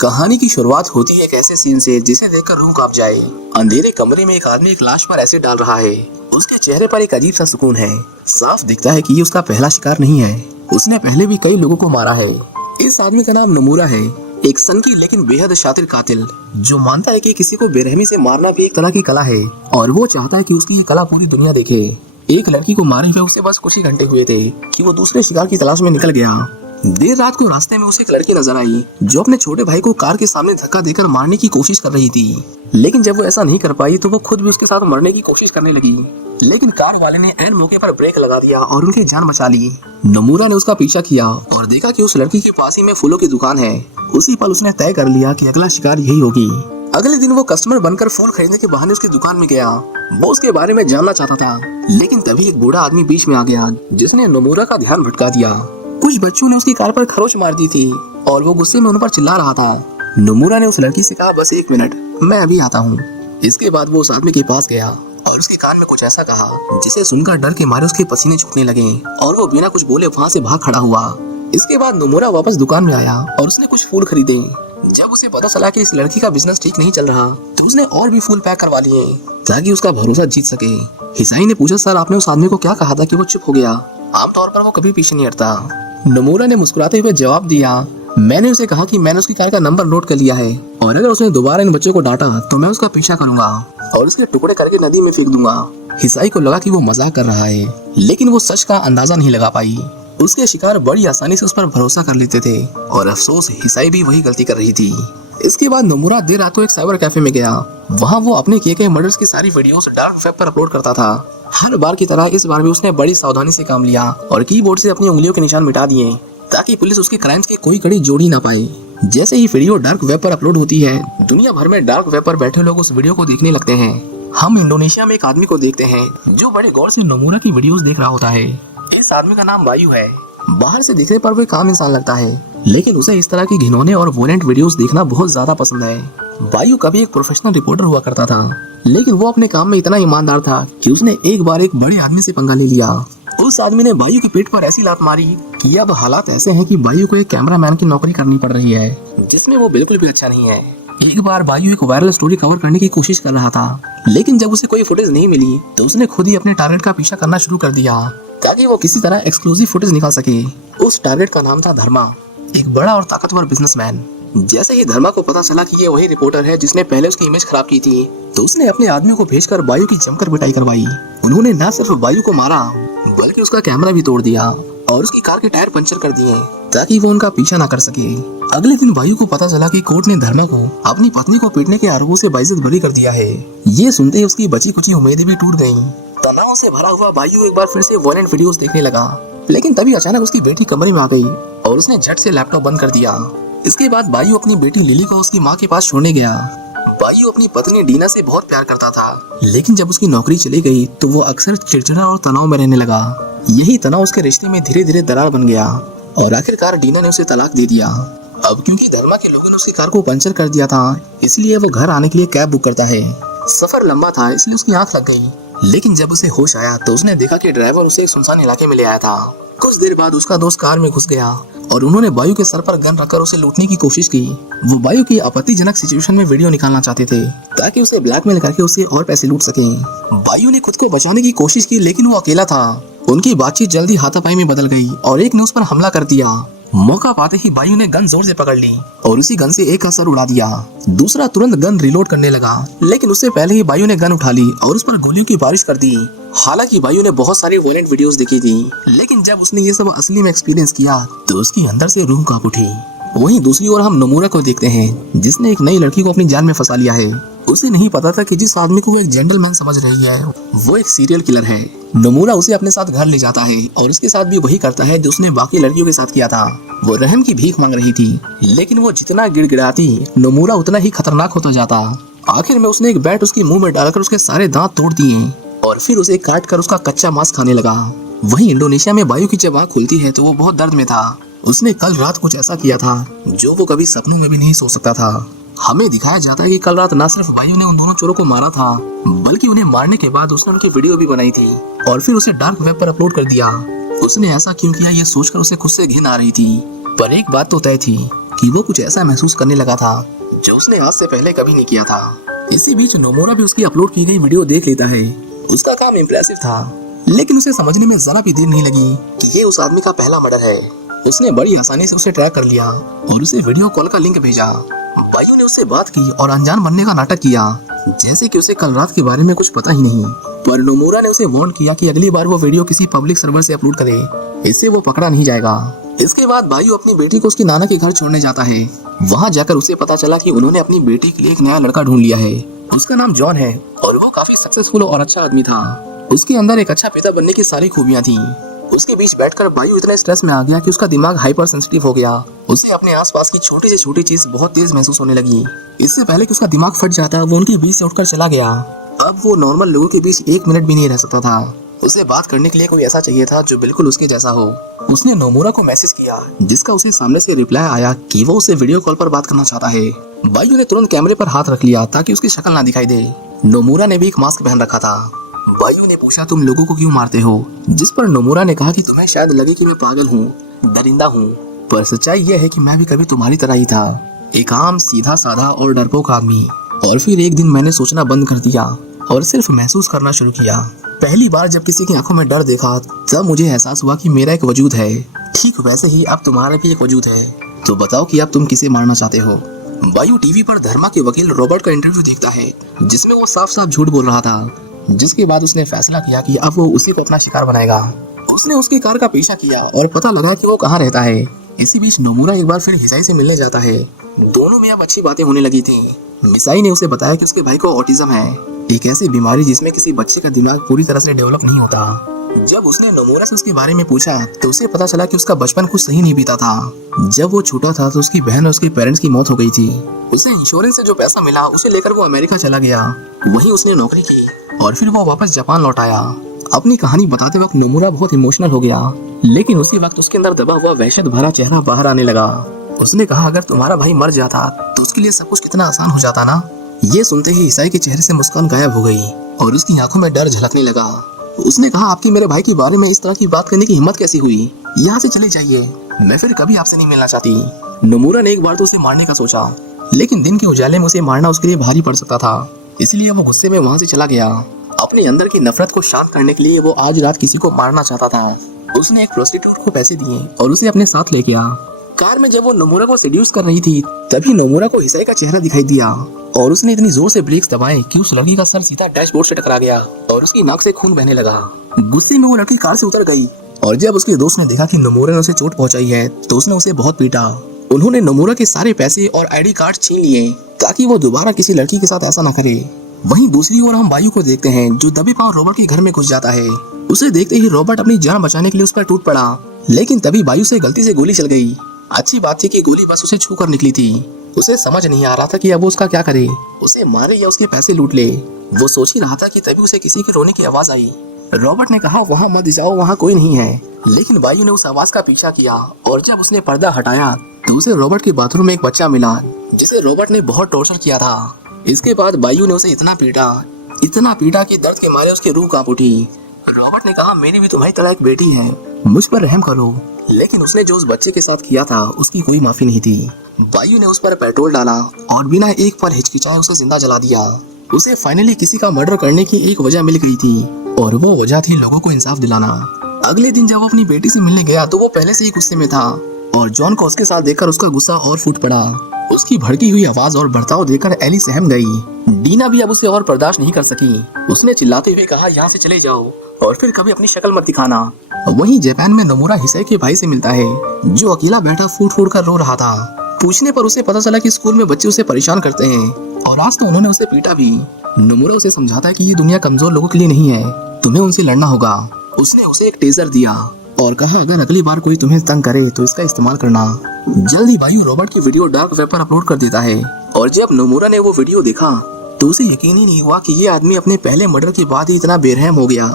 कहानी की शुरुआत होती है एक ऐसे सीन से जिसे देखकर रूह कांप जाए। अंधेरे कमरे में एक आदमी एक लाश पर एसिड डाल रहा है। उसके चेहरे पर एक अजीब सा सुकून है। साफ दिखता है कि ये उसका पहला शिकार नहीं है। उसने पहले भी कई लोगों को मारा है। इस आदमी का नाम नमूरा है, एक सनकी लेकिन बेहद शातिर कातिल जो मानता है कि किसी को बेरहमी से मारना भी एक तरह की कला है और वो चाहता है कि उसकी ये कला पूरी दुनिया देखे। एक लड़की को मारे हुए उसे बस कुछ ही घंटे हुए थे कि वो दूसरे शिकार की तलाश में निकल गया। देर रात को रास्ते में उसे एक लड़की नजर आई जो अपने छोटे भाई को कार के सामने धक्का देकर मारने की कोशिश कर रही थी। लेकिन जब वो ऐसा नहीं कर पाई तो वो खुद भी उसके साथ मरने की कोशिश करने लगी। लेकिन कार वाले ने ऐन मौके पर ब्रेक लगा दिया और उनकी जान बचा ली। नमूरा ने उसका पीछा किया और देखा कि उस लड़की के पास ही में फूलों की दुकान है। उसी पल उसने तय कर लिया कि अगला शिकार यही होगी। अगले दिन वो कस्टमर बनकर फूल खरीदने के बहाने उसकी दुकान में गया। वो उसके बारे में जानना चाहता था, लेकिन तभी एक बूढ़ा आदमी बीच में आ गया जिसने नमूरा का ध्यान भटका दिया। कुछ बच्चों ने उसकी कार पर खरोच मार दी थी और वो गुस्से में उन पर चिल्ला रहा था। नमूरा ने उस लड़की से कहा, बस 1 मिनट, मैं अभी आता हूँ। इसके बाद वो उस आदमी के पास गया और उसके कान में कुछ ऐसा कहा जिसे सुनकर डर के मारे उसके पसीने छूटने लगे और वो बिना कुछ बोले वहाँ से भाग खड़ा हुआ। इसके बाद नमूरा वापस दुकान में आया और उसने कुछ फूल खरीदे। जब उसे पता चला कि इस लड़की का बिजनेस ठीक नहीं चल रहा तो उसने और भी फूल पैक करवा लिए ताकि उसका भरोसा जीत सके। हिसाई ने पूछा, सर आपने उस आदमी को क्या कहा था कि वो चुप हो गया? आमतौर पर वो कभी पीछे नहीं हटता। नमूरा ने मुस्कुराते हुए जवाब दिया, मैंने उसे कहा कि मैंने उसकी कार का नंबर नोट कर लिया है और अगर उसने दोबारा इन बच्चों को डांटा तो मैं उसका पीछा करूंगा और उसके टुकड़े करके नदी में फेंक दूंगा। हिसाई को लगा कि वो मजाक कर रहा है, लेकिन वो सच का अंदाजा नहीं लगा पाई। उसके शिकार बड़ी आसानी से उस पर भरोसा कर लेते थे और अफसोस हिसाई भी वही गलती कर रही थी। इसके बाद नमूरा देर रात को एक साइबर कैफे में गया। वहाँ वो अपने किए गए मर्डर्स की सारी वीडियोस डार्क वेब पर अपलोड करता था। हर बार की तरह इस बार भी उसने बड़ी सावधानी से काम लिया और कीबोर्ड से अपनी उंगलियों के निशान मिटा दिए ताकि पुलिस उसके क्राइम्स की कोई कड़ी जोड़ ही ना पाए। जैसे ही वीडियो डार्क वेब पर अपलोड होती है, दुनिया भर में डार्क वेब पर बैठे लोग उस वीडियो को देखने लगते हैं। हम इंडोनेशिया में एक आदमी को देखते हैं जो बड़े गौर से नमूरा की वीडियोस देख रहा होता है। इस आदमी का नाम वायु है। बाहर से दिखने पर वो एक आम इंसान लगता है, लेकिन उसे इस तरह की घिनौने और वोलेंट वीडियोस देखना बहुत ज्यादा पसंद है। वायु कभी एक प्रोफेशनल रिपोर्टर हुआ करता था, लेकिन वो अपने काम में इतना ईमानदार था कि उसने एक बार एक बड़े आदमी से पंगा ले लिया। उस आदमी ने वायु की पीठ पर ऐसी लात मारी कि अब हालात ऐसे हैं कि वायु को एक कैमरामैन की नौकरी करनी पड़ रही है, जिसमें वो बिल्कुल भी अच्छा नहीं है। एक बार वायु एक वायरल स्टोरी कवर करने की कोशिश कर रहा था, लेकिन जब उसे कोई फुटेज नहीं मिली तो उसने खुद ही अपने टारगेट का पीछा करना शुरू कर दिया ताकि वो किसी तरह एक्सक्लूसिव फुटेज निकाल सके। उस टारगेट का नाम था धर्मा, एक बड़ा और ताकतवर बिजनेसमैन। जैसे ही धर्मा को पता चला कि ये वही रिपोर्टर है जिसने पहले उसकी इमेज खराब की थी, तो उसने अपने आदमियों को भेजकर वायु की जमकर पिटाई करवाई। उन्होंने न सिर्फ वायु को मारा बल्कि उसका कैमरा भी तोड़ दिया और उसकी कार के टायर पंचर कर दिए ताकि वो उनका पीछा ना कर सके। अगले दिन वायु को पता चला कि कोर्ट ने धर्मा को अपनी पत्नी को पीटने के आरोपों से बाइज्जत बरी कर दिया है। ये सुनते ही उसकी बची कुची उम्मीदें भी टूट गईं। तनाव से भरा हुआ वायु एक बार फिर से वॉयलेंट वीडियोस देखने लगा, लेकिन तभी अचानक उसकी बेटी कमरे में आ गई और उसने झट से लैपटॉप बंद कर दिया। इसके बाद वायु अपनी बेटी लिली को उसकी माँ के पास छोड़ने गया। वायु अपनी पत्नी डीना से बहुत प्यार करता था, लेकिन जब उसकी नौकरी चली गई तो वो अक्सर चिड़चिड़ा और तनाव में रहने लगा। यही तनाव उसके रिश्ते में धीरे धीरे दरार बन गया और आखिरकार डीना ने उसे तलाक दे दिया। अब क्योंकि धर्मा के लोगों ने उसकी कार को पंचर कर दिया था, इसलिए वो घर आने के लिए कैब बुक करता है। सफर लंबा था इसलिए उसकी आंख लग गई, लेकिन जब उसे होश आया तो उसने देखा कि ड्राइवर उसे एक सुनसान इलाके में ले आया था। कुछ देर बाद उसका दोस्त कार में घुस गया और उन्होंने वायु के सर पर गन रखकर उसे लूटने की कोशिश की। वो वायु की आपत्तिजनक सिचुएशन में वीडियो निकालना चाहते थे ताकि उसे ब्लैकमेल करके उससे और पैसे लूट सकें। वायु ने खुद को बचाने की कोशिश की, लेकिन वो अकेला था। उनकी बातचीत जल्दी हाथापाई में बदल गई और एक ने उस पर हमला कर दिया। मौका पाते ही वायु ने गन जोर से पकड़ ली और उसी गन से एक का सर उड़ा दिया। दूसरा तुरंत गन रिलोड करने लगा, लेकिन उससे पहले ही वायु ने गन उठा ली और उस पर गोलियों की बारिश कर दी। हालांकि वायु ने बहुत सारी वॉयलेंट वीडियोस देखी थी, लेकिन जब उसने ये सब असली में एक्सपीरियंस किया तो उसकी अंदर से रूह कांप उठी। वहीं दूसरी ओर हम नमूरा को देखते हैं जिसने एक नई लड़की को अपनी जान में फंसा लिया है। उसे नहीं पता था कि जिस आदमी को वो एक जेंटलमैन समझ रही है वो एक सीरियल किलर है। नमूरा उसे अपने साथ घर ले जाता है और उसके साथ भी वही करता है जो उसने बाकी लड़कियों के साथ किया था। वो रहम की भीख मांग रही थी, लेकिन वो जितना गिड़गिड़ाती नमूरा उतना ही खतरनाक होता जाता। आखिर में उसने एक बैट उसके मुंह में डालकर उसके सारे दांत तोड़ दिए और फिर उसे काट कर उसका कच्चा मांस खाने लगा। वहीं इंडोनेशिया में वायु की जब आँख खुलती है तो वो बहुत दर्द में था। उसने कल रात कुछ ऐसा किया था जो वो कभी सपनों में भी नहीं सोच सकता था। हमें दिखाया जाता है कि कल रात न सिर्फ वायु ने उन दोनों चोरों को मारा था, बल्कि उन्हें मारने के बाद उसने उनकी वीडियो भी बनाई थी और फिर उसे डार्क वेब पर अपलोड कर दिया। उसने ऐसा क्यों किया ये सोचकर उसे खुद से घिन आ रही थी। पर एक बात तो तय थी कि वो कुछ ऐसा महसूस करने लगा था जो उसने आज से पहले कभी नहीं किया था। इसी बीच नोमुरा भी उसकी अपलोड की गई वीडियो देख लेता है। उसका काम इम्प्रेसिव था, लेकिन उसे समझने में जरा भी देर नहीं लगी कि ये उस आदमी का पहला मर्डर है। उसने बड़ी आसानी से उसे ट्रैक कर लिया और उसे वीडियो कॉल का लिंक भेजा। बायू ने उससे बात की और अनजान बनने का नाटक किया, जैसे कि उसे कल रात के बारे में कुछ पता ही नहीं। पर नोमुरा ने उसे वार्न किया कि अगली बार वो वीडियो किसी पब्लिक सर्वर से अपलोड करे, इससे वो पकड़ा नहीं जाएगा। इसके बाद बायू अपनी बेटी को उसके नाना के घर छोड़ने जाता है। वहाँ जाकर उसे पता चला कि उन्होंने अपनी बेटी के लिए एक नया लड़का ढूंढ लिया है। उसका नाम जॉन है और वो काफी सक्सेसफुल और अच्छा आदमी था। उसके अंदर एक अच्छा पिता बनने की सारी खूबियां थी। उसके बीच बैठकर बायू इतना स्ट्रेस में आ गया कि उसका दिमाग हाइपर सेंसिटिव हो गया। उसे अपने आसपास की छोटी से छोटी चीज बहुत तेज महसूस होने लगी। इससे पहले कि उसका दिमाग फट जाता, वो उनके बीच से उठकर चला गया। अब वो नॉर्मल लोगों के बीच 1 मिनट भी नहीं रह सकता था। उसे बात करने के लिए कोई ऐसा चाहिए था जो बिल्कुल उसके जैसा हो। उसने नोमुरा को मैसेज किया, जिसका उसे सामने से रिप्लाई आया कि वो उसे वीडियो कॉल पर बात करना चाहता है। बायू ने तुरंत कैमरे पर हाथ रख लिया ताकि उसकी शक्ल ना दिखाई दे। नोमुरा ने भी एक मास्क पहन रखा था। बायू ने पूछा, तुम लोगों को क्यों मारते हो? जिस पर नोमुरा ने कहा कि तुम्हें शायद लगे कि मैं पागल हूँ, दरिंदा हूँ, पर सच्चाई यह है कि मैं भी कभी तुम्हारी तरह ही था, एक आम सीधा साधा और डरपोक आदमी। और फिर एक दिन मैंने सोचना बंद कर दिया और सिर्फ महसूस करना शुरू किया। पहली बार जब किसी की आंखों में डर देखा तब मुझे एहसास हुआ कि मेरा एक वजूद है। ठीक वैसे ही अब तुम्हारा भी एक वजूद है। तो बताओ कि अब तुम किसे मारना चाहते हो? बायू टीवी पर धर्मा के वकील रॉबर्ट का इंटरव्यू देखता है, जिसमें वो साफ साफ झूठ बोल रहा था। जिसके बाद उसने फैसला किया कि अब वो उसी को अपना शिकार बनाएगा। उसने उसकी कार का पीछा किया और पता लगा कि वो कहाँ रहता है। इसी बीच नोमुरा एक बार फिर हिसाई से मिलने जाता है। दोनों में अब अच्छी बातें होने लगी थी। मिसाई ने उसे बताया कि उसके भाई को ऑटिज्म है, एक ऐसी बीमारी जिसमें किसी बच्चे का दिमाग पूरी तरह से डेवलप नहीं होता। जब उसने नोमुरा से उसके बारे में पूछा तो उसे पता चला कि उसका बचपन कुछ सही नहीं बीता था। जब वो छोटा था तो उसकी बहन और उसके पेरेंट्स की मौत हो गई थी। उसे इंश्योरेंस से जो पैसा मिला उसे लेकर वो अमेरिका चला गया। वहीं उसने नौकरी की और फिर वो वापस जापान लौट आया। अपनी कहानी बताते वक्त नोमुरा बहुत इमोशनल हो गया, लेकिन उसी वक्त उसके अंदर दबा हुआ वहशत भरा चेहरा बाहर आने लगा। उसने कहा, अगर तुम्हारा भाई मर जाता तो उसके लिए सब कुछ कितना आसान हो जाता ना। ये सुनते ही ईसाई के चेहरे से मुस्कान गायब हो गई और उसकी आंखों में डर झलकने लगा। उसने कहा, आपकी मेरे भाई के बारे में इस तरह की बात करने की हिम्मत कैसी हुई? यहाँ से चले जाइए, मैं फिर कभी आपसे नहीं मिलना चाहती। नोमुरा ने एक बार तो उसे मारने का सोचा, लेकिन दिन के उजाले में उसे मारना उसके लिए भारी पड़ सकता था। इसलिए वो गुस्से में वहाँ से चला गया। अपने अंदर की नफरत को शांत करने के लिए वो आज रात किसी को मारना चाहता था। उसने एक प्रोस्टिट्यूट को पैसे दिए और उसे अपने साथ ले गया। कार में जब वो नोमुरा को सेड्यूस कर रही थी तभी नोमुरा को हिसाई का चेहरा दिखाई दिया और उसने इतनी जोर से ब्रेक्स दबाए कि उस लड़की का सर सीधा डैशबोर्ड से टकरा गया और उसकी नाक से खून बहने लगा। गुस्से में वो लड़की कार से उतर गई और जब उसके दोस्त ने देखा कि नोमुरा ने उसे चोट पहुंचाई है तो उसने उसे बहुत पीटा। उन्होंने नोमुरा के सारे पैसे और आईडी कार्ड छीन लिए ताकि वो दोबारा किसी लड़की के साथ ऐसा न करे। वहीं दूसरी ओर हम बायू को देखते हैं जो दबे पांव रॉबर्ट के घर में घुस जाता है। उसे देखते ही रॉबर्ट अपनी जान बचाने के लिए उस पर टूट पड़ा, लेकिन तभी बायू से गलती से गोली चल गई। अच्छी बात थी कि गोली बस उसे छू कर निकली थी। उसे समझ नहीं आ रहा था कि अब वो उसका क्या करे, उसे मारे या उसके पैसे लूट ले। वो सोच ही रहा था कि तभी उसे किसी के रोने की आवाज आई। रॉबर्ट ने कहा, वहाँ मत जाओ, वहाँ कोई नहीं है। लेकिन बायू ने उस आवाज का पीछा किया और जब उसने पर्दा हटाया तो उसे रॉबर्ट के बाथरूम में एक बच्चा मिला जिसे रॉबर्ट ने बहुत टॉर्चर किया था। इसके बाद बायू ने उसे इतना पीटा कि दर्द के मारे उसकी रूह कांप उठी। रॉबर्ट ने कहा, मेरी भी तुम्हारी तरह एक बेटी है, मुझ पर रहम करो। लेकिन उसने जो उस बच्चे के साथ किया था उसकी कोई माफी नहीं थी। बायू ने उस पर पेट्रोल डाला और बिना एक पल हिचकिचाए उसे जिंदा जला दिया। उसे फाइनली किसी का मर्डर करने की एक वजह मिल गई थी और वो वजह थी लोगों को इंसाफ दिलाना। अगले दिन जब वो अपनी बेटी से मिलने गया तो वो पहले से ही गुस्से में था और जॉन को उसके साथ देखकर उसका गुस्सा और फूट पड़ा। उसकी भड़की हुई आवाज और बर्ताव देखकर एली सहम गई। डीना भी अब उसे और बर्दाश्त नहीं कर सकी। उसने चिल्लाते हुए कहा, यहाँ से चले जाओ और फिर कभी अपनी शक्ल मत दिखाना। वहीं जापान में नोमुरा हिसाई के भाई से मिलता है जो अकेला बैठा फूट फूट कर रो रहा था। पूछने पर उसे पता चला कि स्कूल में बच्चे उसे परेशान करते हैं और आज तो उन्होंने उसे पीटा भी। नोमुरा उसे समझाता है कि ये दुनिया कमजोर लोगों के लिए नहीं है, तुम्हें उनसे लड़ना होगा। उसने उसे एक टेजर दिया और कहा, अगर अगली बार कोई तुम्हें तंग करे तो इसका इस्तेमाल करना। जल्द ही बायू रॉबर्ट की वीडियो डार्क वेब पर अपलोड कर देता है और जब नोमुरा ने वो वीडियो देखा तो उसे यकीन ही नहीं हुआ कि ये आदमी अपने पहले मर्डर के बाद ही इतना बेरहम हो गया।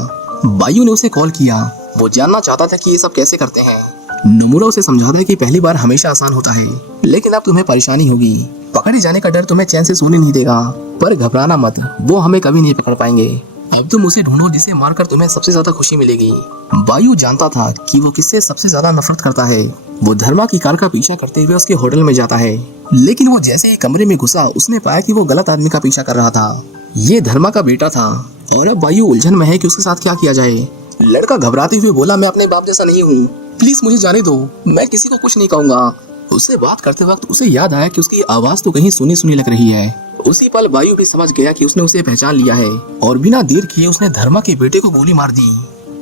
बायू ने उसे कॉल किया, वो जानना चाहता था कि ये सब कैसे करते हैं। नोमुरा उसे समझाता है कि पहली बार हमेशा आसान होता है, लेकिन अब तुम्हें परेशानी होगी। पकड़े जाने का डर तुम्हें चैन से सोने नहीं देगा, पर घबराना मत, वो हमें कभी नहीं पकड़ पाएंगे। अब तुम उसे ढूंढो जिसे मारकर तुम्हें सबसे ज्यादा खुशी मिलेगी। बायू जानता था कि वो किससे सबसे ज्यादा नफरत करता है। वो धर्मा की कार का पीछा करते हुए उसके होटल में जाता है, लेकिन वो जैसे ही कमरे में घुसा उसने पाया कि वो गलत आदमी का पीछा कर रहा था। ये धर्मा का बेटा था और अब बायू उलझन में है कि उसके साथ क्या किया जाए। लड़का घबराते हुए बोला, मैं अपने बाप जैसा नहीं हूँ, प्लीज मुझे जाने दो, मैं किसी को कुछ नहीं कहूँगा। उससे बात करते वक्त उसे याद आया कि उसकी आवाज तो कहीं सुनी सुनी लग रही है। उसी पल बायू भी समझ गया कि उसने उसे पहचान लिया है और बिना देर किए उसने धर्मा के बेटे को गोली मार दी।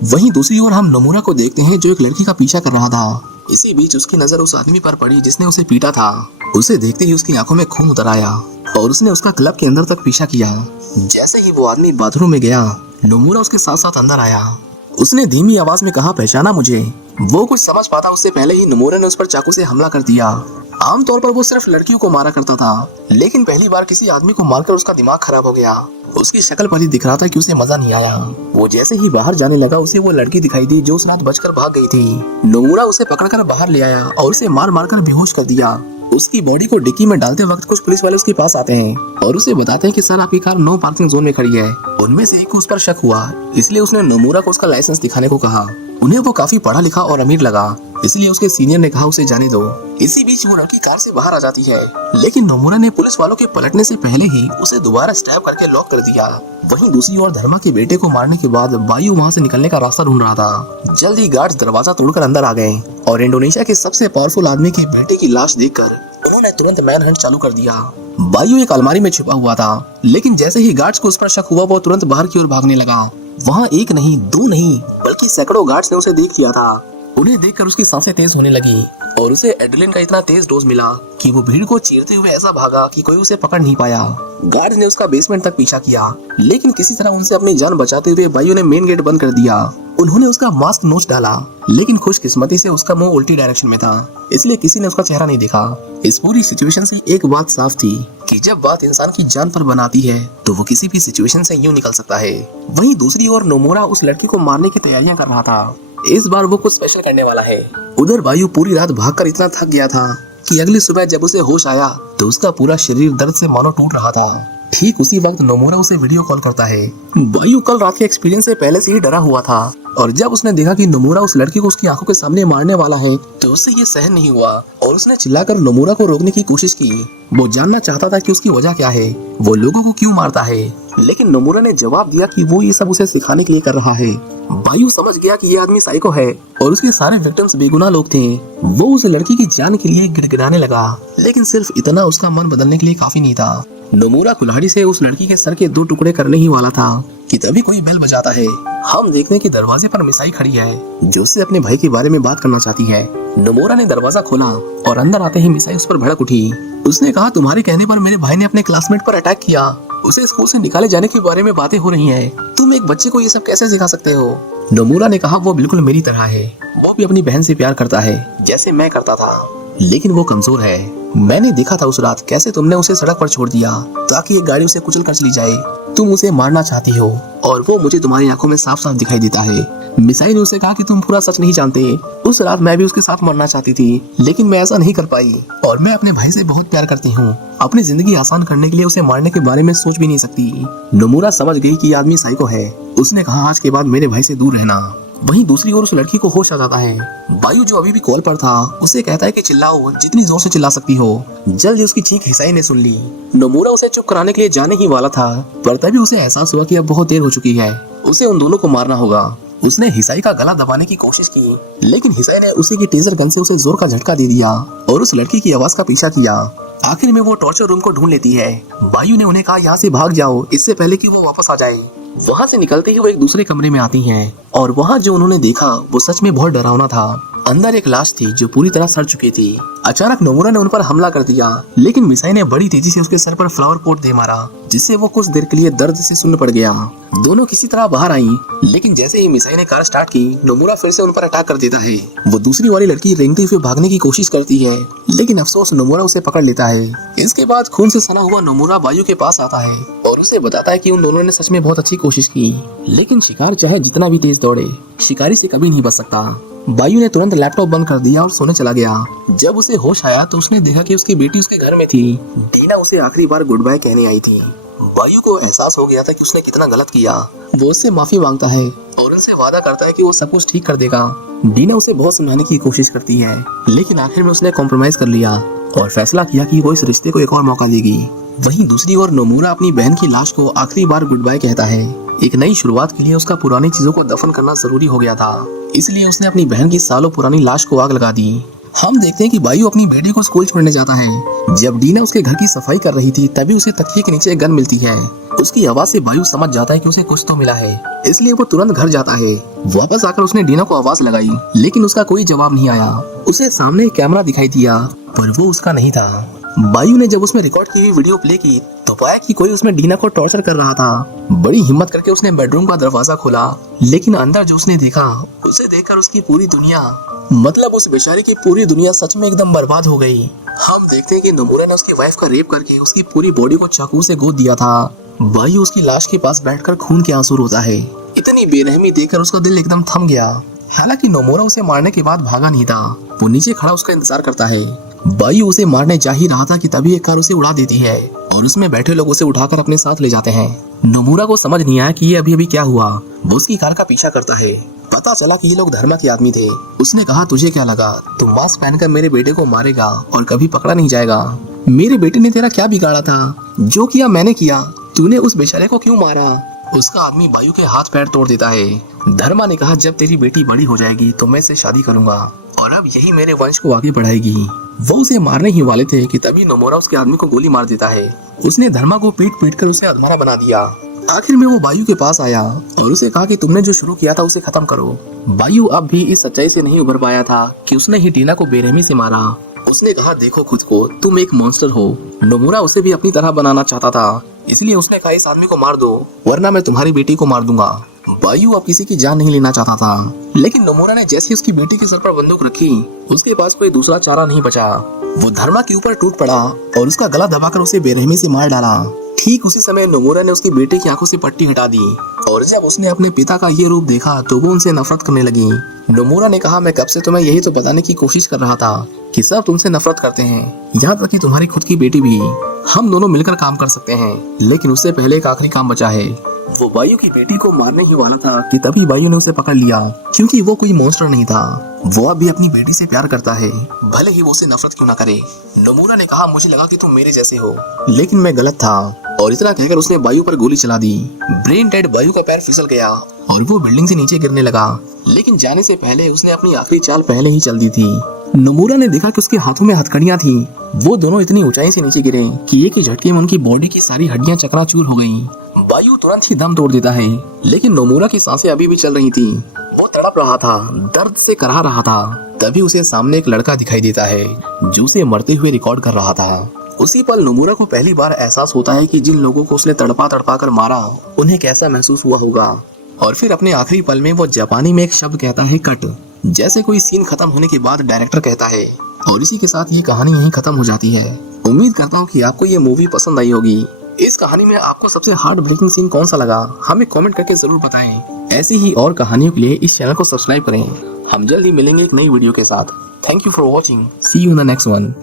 वहीं दूसरी ओर हम नमूरा को देखते हैं जो एक लड़की का पीछा कर रहा था। इसी बीच उसकी नजर उस आदमी पर पड़ी जिसने उसे पीटा था। उसे देखते ही उसकी आंखों में खून उतर आया और उसने उसका क्लब के अंदर तक पीछा किया। जैसे ही वो आदमी बाथरूम में गया, नमूरा उसके साथ साथ अंदर आया। उसने धीमी आवाज में कहा, पहचाना मुझे? वो कुछ समझ पाता उससे पहले ही नमूरा ने उस पर चाकू से हमला कर दिया। आमतौर पर वो सिर्फ लड़कियों को मारा करता था, लेकिन पहली बार किसी आदमी को मारकर उसका दिमाग खराब हो गया। उसकी शक्ल पर ही दिख रहा था कि उसे मजा नहीं आया। वो जैसे ही बाहर जाने लगा उसे वो लड़की दिखाई दी जो उस रात बचकर भाग गई थी। नमूरा उसे पकड़कर बाहर ले आया और उसे मार मार कर बेहोश कर दिया। उसकी बॉडी को डिक्की में डालते वक्त कुछ पुलिस वाले उसके पास आते हैं और उसे बताते हैं कि सर आपकी कार नो पार्किंग जोन में खड़ी है। उनमें से एक को उस पर शक हुआ, इसलिए उसने नमूरा को उसका लाइसेंस दिखाने को कहा। उन्हें वो काफी पढ़ा लिखा और अमीर लगा, इसलिए उसके सीनियर ने कहा उसे जाने दो। इसी बीच वो लड़की कार से बाहर आ जाती है, लेकिन नमूरा ने पुलिस वालों के पलटने से पहले ही उसे दोबारा स्टैब करके लॉक कर दिया। वहीं दूसरी ओर धर्मा के बेटे को मारने के बाद बायू वहाँ से निकलने का रास्ता ढूंढ रहा था। जल्द ही गार्ड्स दरवाजा तोड़कर अंदर आ गए और इंडोनेशिया के सबसे पावरफुल आदमी के बेटे की लाश देखकर उन्होंने तुरंत मैन हंट चालू कर दिया। बायू एक अलमारी में छिपा हुआ था, लेकिन जैसे ही गार्ड्स को उस पर शक हुआ वो तुरंत बाहर की ओर भागने लगा। वहाँ एक नहीं, दो नहीं, बल्कि सैकड़ों गार्ड्स ने उसे देख लिया था। उन्हें देखकर उसकी सांसें तेज होने लगी और उसे एड्रेनलिन का इतना तेज डोज मिला कि वो भीड़ को चीरते हुए ऐसा भागा कि कोई उसे पकड़ नहीं पाया। गार्ड ने उसका बेसमेंट तक पीछा किया, लेकिन किसी तरह उनसे अपनी जान बचाते हुए बायू ने मेन गेट बंद कर दिया। उन्होंने उसका मास्क नोच डाला, लेकिन खुशकिस्मती से उसका मुंह उल्टी डायरेक्शन में था, इसलिए किसी ने उसका चेहरा नहीं देखा। इस पूरी सिचुएशन से एक बात साफ थी कि जब बात इंसान की जान पर बनाती है तो वो किसी भी सिचुएशन से यूं निकल सकता है। वहीं दूसरी ओर नोमुरा उस लड़की को मारने की तैयारियां कर रहा था। इस बार वो कुछ स्पेशल करने वाला है। उधर बायू पूरी रात भागकर इतना थक गया था कि अगली सुबह जब उसे होश आया तो उसका पूरा शरीर दर्द से मानो टूट रहा था। ठीक उसी वक्त नोमुरा उसे वीडियो कॉल करता है। बायू कल रात के एक्सपीरियंस से पहले से ही डरा हुआ था और जब उसने देखा कि नोमुरा उस लड़की को उसकी आंखों के सामने मारने वाला है तो उससे ये सहन नहीं हुआ और उसने चिल्लाकर नोमुरा को रोकने की कोशिश की। वो जानना चाहता था कि उसकी वजह क्या है, वो लोगों को क्यों मारता है, लेकिन नोमुरा ने जवाब दिया कि वो ये सब उसे सिखाने के लिए कर रहा है। बायू समझ गया कि ये आदमी साइको है और उसके सारे विक्टिम्स बेगुनाह लोग थे। वो उस लड़की की जान के लिए गिड़गिड़ाने लगा, लेकिन सिर्फ इतना उसका मन बदलने के लिए काफी नहीं था। नोमुरा कुल्हाड़ी से उस लड़की के सर के 2 टुकड़े करने ही वाला था कि तभी कोई बेल बजाता है। हम देखते हैं कि दरवाजे पर मिसाई खड़ी है जो उससे अपने भाई के बारे में बात करना चाहती है। नोमुरा ने दरवाजा खोला और अंदर आते ही मिसाई उस पर भड़क उठी। उसने कहा, तुम्हारे कहने पर मेरे भाई ने अपने क्लासमेट पर अटैक किया, उसे स्कूल से निकाले जाने के बारे में बातें हो रही हैं। तुम एक बच्चे को ये सब कैसे सिखा सकते हो? नोमुरा ने कहा, वो बिल्कुल मेरी तरह है, वो भी अपनी बहन से प्यार करता है जैसे मैं करता था, लेकिन वो कमजोर है। मैंने देखा था उस रात कैसे तुमने उसे सड़क पर छोड़ दिया ताकि एक गाड़ी उसे कुचल कर चली जाए। तुम उसे मारना चाहती हो और वो मुझे तुम्हारी आंखों में साफ साफ दिखाई देता है। मिसाई ने उसे कहा कि तुम पूरा सच नहीं जानते, उस रात मैं भी उसके साथ मरना चाहती थी, लेकिन मैं ऐसा नहीं कर पाई और मैं अपने भाई से बहुत प्यार करती हूँ। अपनी जिंदगी आसान करने के लिए उसे मारने के बारे में सोच भी नहीं सकती। नोमुरा समझ गई कि आदमी साइको है। उसने कहा, आज के बाद मेरे भाई से दूर रहना। वहीं दूसरी ओर उस लड़की को होश आ जाता है। बायू जो अभी भी कॉल पर था उसे कहता है कि चिल्लाओ, जितनी जोर से चिल्ला सकती हो। जल्दी उसकी चीख हिसाई ने सुन ली। नोमुरा उसे चुप कराने के लिए जाने ही वाला था, पर तभी उसे एहसास हुआ कि अब बहुत देर हो चुकी है, उसे उन दोनों को मारना होगा। उसने हिसाई का गला दबाने की कोशिश की, लेकिन हिसाई ने उसी की टेजर गन से उसे जोर का झटका दे दिया और उस लड़की की आवाज का पीछा किया। आखिर में वो टॉर्चर रूम को ढूंढ लेती है। बायू ने उन्हें कहा, यहाँ से भाग जाओ इससे पहले कि वो वापस आ जाए। वहाँ से निकलते ही वो एक दूसरे कमरे में आती हैं और वहाँ जो उन्होंने देखा वो सच में बहुत डरावना था। अंदर एक लाश थी जो पूरी तरह सड़ चुकी थी। अचानक नोमुरा ने उन पर हमला कर दिया, लेकिन मिसाई ने बड़ी तेजी से उसके सर पर फ्लावर पोट दे मारा, जिससे वो कुछ देर के लिए दर्द से सुन्न पड़ गया। दोनों किसी तरह बाहर आई, लेकिन जैसे ही मिसाई ने कार स्टार्ट की, नोमुरा फिर से उन पर अटैक कर देता है। वो दूसरी वाली लड़की रेंगते हुए भागने की कोशिश करती है, लेकिन अफसोस नोमुरा उसे पकड़ लेता है। इसके बाद खून से सना हुआ नोमुरा बायू के पास आता है और उसे बताता है कि उन दोनों ने सच में बहुत अच्छी कोशिश की, लेकिन शिकार चाहे जितना भी तेज दौड़े, शिकारी से कभी नहीं बच सकता। बायू ने तुरंत लैपटॉप बंद कर दिया और सोने चला गया। जब उसे होश आया तो उसने देखा कि उसकी बेटी उसके घर में थी। डीना उसे आखिरी बार गुड बाय कहने आई थी। बायू को एहसास हो गया था कि उसने कितना गलत किया वो उससे माफी मांगता है और उससे वादा करता है कि वो सब कुछ ठीक कर देगा। डीना उसे बहुत समझाने की कोशिश करती है, लेकिन आखिर में उसने कॉम्प्रोमाइज कर लिया और फैसला किया कि वो इस रिश्ते को एक और मौका देगी। वहीं दूसरी ओर नोमुरा अपनी बहन की लाश को आखिरी बार गुड बाय कहता है। एक नई शुरुआत के लिए उसका पुरानी चीजों को दफन करना जरूरी हो गया था, इसलिए उसने अपनी बहन की सालों पुरानी लाश को आग लगा दी। हम देखते हैं कि बायू अपनी बेटी को स्कूल छोड़ने जाता है। जब डीना उसके घर की सफाई कर रही थी तभी उसे तकिए के नीचे एक गन मिलती है। उसकी आवाज से बायू समझ जाता है कि उसे कुछ तो मिला है, इसलिए वो तुरंत घर जाता है। वापस आकर उसने डीना को आवाज लगाई, लेकिन उसका कोई जवाब नहीं आया। उसे सामने एक कैमरा दिखाई दिया, पर वो उसका नहीं था। बायू ने जब उसमें रिकॉर्ड की हुई वीडियो प्ले की तो पाया कि कोई उसमें डीना को टॉर्चर कर रहा था। बड़ी हिम्मत करके उसने बेडरूम का दरवाजा खोला, लेकिन अंदर जो उसने देखा उसे देखकर उसकी पूरी दुनिया, मतलब उस बेचारी की पूरी दुनिया सच में एकदम बर्बाद हो गई। हम देखते हैं कि नोमुरा ने उसकी वाइफ का रेप करके उसकी पूरी बॉडी को चाकू से गोद दिया था। बायू उसकी लाश के पास बैठकर खून के आंसू रोता है। इतनी बेरहमी देखकर उसका दिल एकदम थम गया। हालांकि नोमुरा उसे मारने के बाद भागा नहीं था, वो नीचे खड़ा उसका इंतजार करता है। बायू उसे मारने जा ही रहा था कि तभी एक कार उसे उड़ा देती है और उसमें बैठे लोग उसे उठाकर अपने साथ ले जाते हैं। नोमुरा को समझ नहीं आया कि ये अभी अभी क्या हुआ। वो उसकी कार का पीछा करता है। पता चला कि ये लोग धर्मा के आदमी थे। उसने कहा, तुझे क्या लगा तुम मास्क पहनकर मेरे बेटे को मारेगा और कभी पकड़ा नहीं जाएगा? मेरे बेटे ने तेरा क्या बिगाड़ा था? जो किया मैंने किया, तूने उस बेचारे को क्यों मारा? उसका आदमी बायू के हाथ पैर तोड़ देता है। धर्मा ने कहा, जब तेरी बेटी बड़ी हो जाएगी तो मैं इससे शादी करूंगा और अब यही मेरे वंश को आगे बढ़ाएगी। वो उसे मारने ही वाले थे कि तभी नोमुरा उसके आदमी को गोली मार देता है। उसने धर्मा को पीट पीट कर उसे अधमरा बना दिया। आखिर में वो बायू के पास आया और उसे कहा कि तुमने जो शुरू किया था उसे खत्म करो। बायू अब भी इस सच्चाई से नहीं उभर पाया था कि उसने ही डीना को बेरहमी से मारा। उसने कहा, देखो खुद को, तुम एक मॉन्स्टर हो। नोमुरा उसे भी अपनी तरह बनाना चाहता था, इसलिए उसने कहा, इस आदमी को मार दो वरना मैं तुम्हारी बेटी को मार दूंगा। बायू अब किसी की जान नहीं लेना चाहता था, लेकिन नोमुरा ने जैसे उसकी बेटी के सर पर बंदूक रखी उसके पास कोई दूसरा चारा नहीं बचा। वो धर्मा के ऊपर टूट पड़ा और उसका गला दबाकर उसे बेरहमी से मार डाला। ठीक उसी समय नोमुरा ने उसकी बेटी की आंखों से पट्टी हटा दी और जब उसने अपने पिता का ये रूप देखा तो वो उनसे नफरत करने लगी। नोमुरा ने कहा, मैं कब से तुम्हें यही तो बताने की कोशिश कर रहा था कि सब तुमसे नफरत करते हैं, यहाँ तक कि तुम्हारी खुद की बेटी भी। हम दोनों मिलकर काम कर सकते हैं, लेकिन उससे पहले एक आखिरी काम बचा है। वो बायू की बेटी को मारने ही वाला था कि तभी बायू ने उसे पकड़ लिया, क्योंकि वो कोई मॉन्स्टर नहीं था। वो अब भी अपनी बेटी से प्यार करता है, भले ही वो उसे नफरत क्यों ना करे। नोमुरा ने कहा, मुझे लगा कि तुम मेरे जैसे हो, लेकिन मैं गलत था। और इतना कहकर उसने बायू पर गोली चला दी। ब्रेन डेड बायू का पैर फिसल गया और वो बिल्डिंग से नीचे गिरने लगा, लेकिन जाने से पहले उसने अपनी आखिरी चाल पहले ही चल दी थी। नोमुरा ने देखा कि उसके हाथों में हथकड़ियां थी। वो दोनों इतनी ऊंचाई से नीचे गिरे कि एक ही झटके में उनकी बॉडी की सारी हड्डियां चकनाचूर हो गईं। बायू तुरंत ही दम तोड़ देता है, लेकिन नोमुरा की सांसें अभी भी चल रही थी। वो तड़प रहा था, दर्द से कराह रहा था। तभी उसे सामने एक लड़का दिखाई देता है जो उसे मरते हुए रिकॉर्ड कर रहा था। उसी पल नोमुरा को पहली बार एहसास होता है कि जिन लोगों को उसने तड़पा तड़पा कर मारा उन्हें कैसा महसूस हुआ होगा। और फिर अपने आखिरी पल में वो जापानी में एक शब्द कहता है, कट। जैसे कोई सीन खत्म होने के बाद डायरेक्टर कहता है। और इसी के साथ ये कहानी यहीं खत्म हो जाती है। उम्मीद करता हूँ कि आपको ये मूवी पसंद आई होगी। इस कहानी में आपको सबसे हार्ट ब्रेकिंग सीन कौन सा लगा, हमें कमेंट करके जरूर बताएं। ऐसी ही और कहानियों के लिए इस चैनल को सब्सक्राइब करें। हम जल्द ही मिलेंगे एक नई वीडियो के साथ। Thank you for watching. See you in the next one.